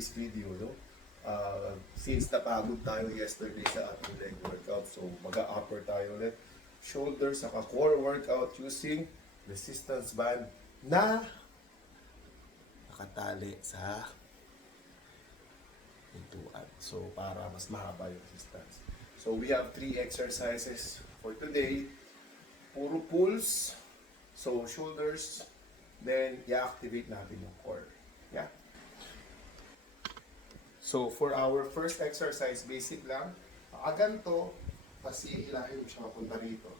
today's video, no? Since napagod tayo yesterday sa ating leg workout, so mag-upper tayo ulit. Shoulder, saka core workout using resistance band na nakatali sa pintuan. So, para mas mahaba yung resistance. So, we have 3 exercises for today. Puro pulls. So, shoulders. Then, i-activate natin yung core. Yeah? So, for our first exercise, basic lang. Ganito, kasi hilahin mo siya mapunta rito.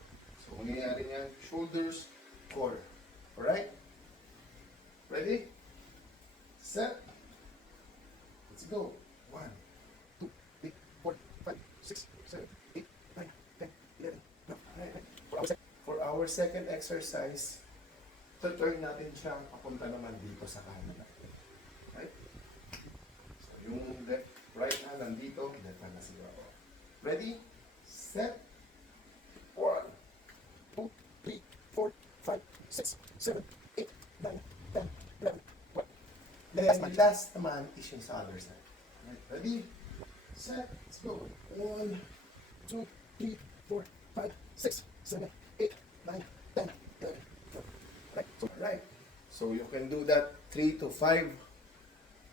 So, mangyayari niyan, shoulders, core. Alright? Ready? Set. Let's go. 1, 2, 3, 4, 5, 6, 7, 8, 9, 10, 11, 12. For our second exercise, turn natin siya papunta naman dito sa kanan. Right? So, yung left, right hand nandito, left hand nasa ibabaw. Ready? Set. 1, 2, 3, 4, 5, 6, 7, 8, 9, 10, 11, 12. Then last naman is yung sa other side. Ready? Set. Let's go. 1, 2, 3, 4, 5, 6, 7, 8, 9, 10, 11, 12. Right. So, right. So you can do that 3 to 5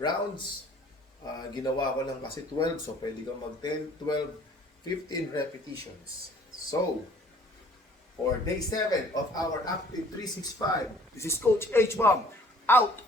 rounds. Ginawa ko lang kasi 12. So pwede kang mag 10, 12, 15 repetitions. So, for day 7 of our Active 365, this is Coach H-Bomb. Out!